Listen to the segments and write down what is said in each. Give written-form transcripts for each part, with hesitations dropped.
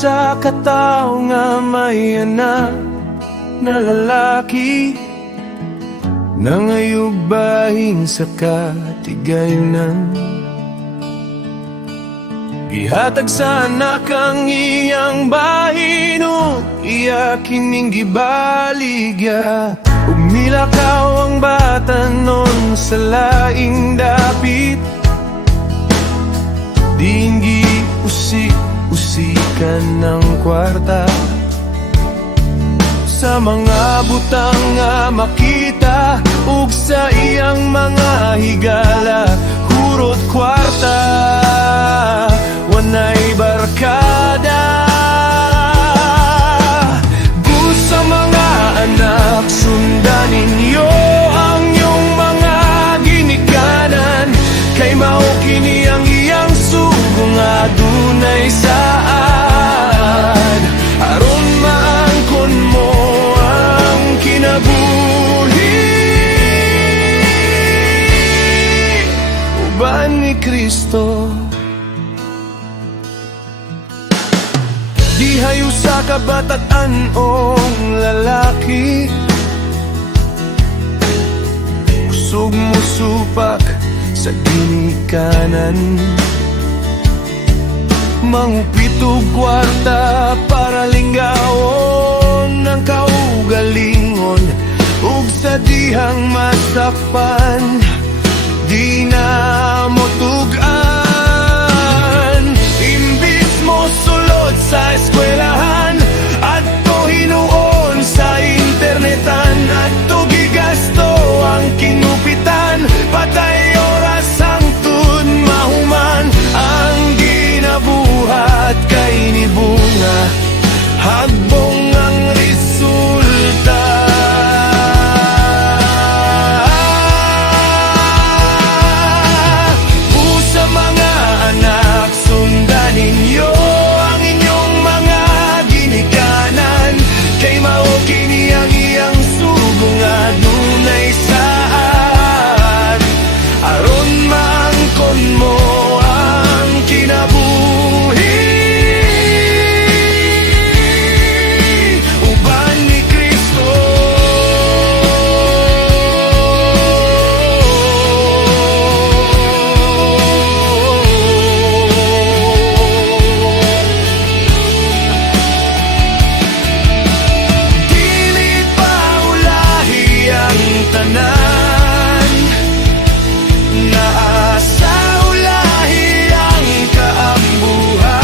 sa katao nga may anak na lalaki, nangayugbahin sa katigayonan. Gihatag sa anak ang iyang bahin, iya kining gibaligya. Ug milakaw ang bata nun sa laing dapit, dingi usik-usikan ng kwarta. Sa mga butang nga makita, ug sa iyang mga higala, hurot kwarta, wanay barkada. Gusto mga anak, sundan ninyo ang iyong mga ginikanan, kay mao kini ang iyang sugo nga dunay saad, aron maangkon mo ang kinabuhi. Uban ni Kristo, dihayo sa kabataan ong lalaki, usog mo supak sa ginikanan. Mangupitog kwarta para linggawon ang kaugalingon, ug sa dihang masakpan, di na mo tugan. Imbis mo sulod sa eskwelahan, adto hinuon sa internetan, adto gigasto ang kinupitan, patay oras hangtod mahuman ang ginabuhat kay ni bunga, hagbong ang resulta. Usa mga anak, sundan ninyo ang inyong mga ginikanan, kay mao kini ang iyang sugo nga dunay saad, aron maangkon mo ang kinabuhi. Uban ni Kristo, dili pa ulahi ang tanan, naasa ulahi ang kaambuhan.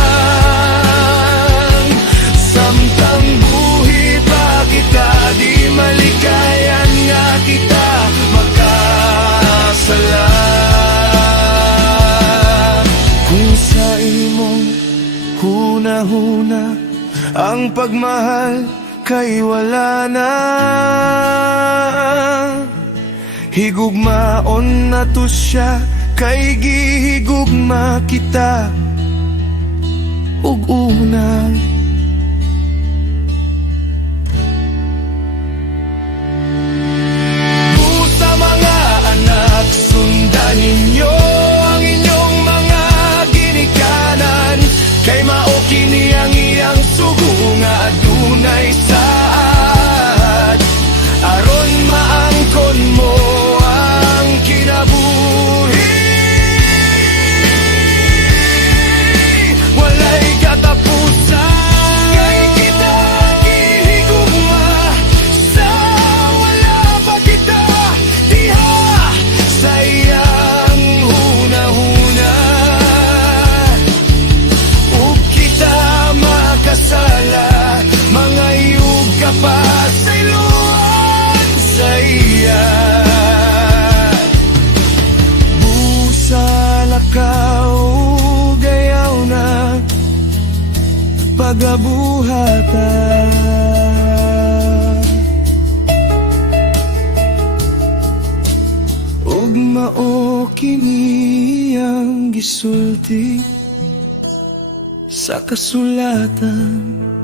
Samtang buhi pa kita, di malikayan nga kita makasala. Kung sa imong huna-huna ang pagmahal kay wala na, higugmaon na to siya, kay gihigugma kita ug una. Busa mga anak, sundan ninyo ang inyong mga ginikanan, kay mao kini ang iyang sugo nga adunay saad, aron maangkon mo ang kinabuhi. Walay katapusan, kay kita gihigugma sa wala pa kita diha sa iyang huna-huna, ug kita makasala, mga iyog ka pa sa iluan sa iya. Busa lakaw gayaw na pagabuhata, ug mao kini ang gisulti sa kasulatan.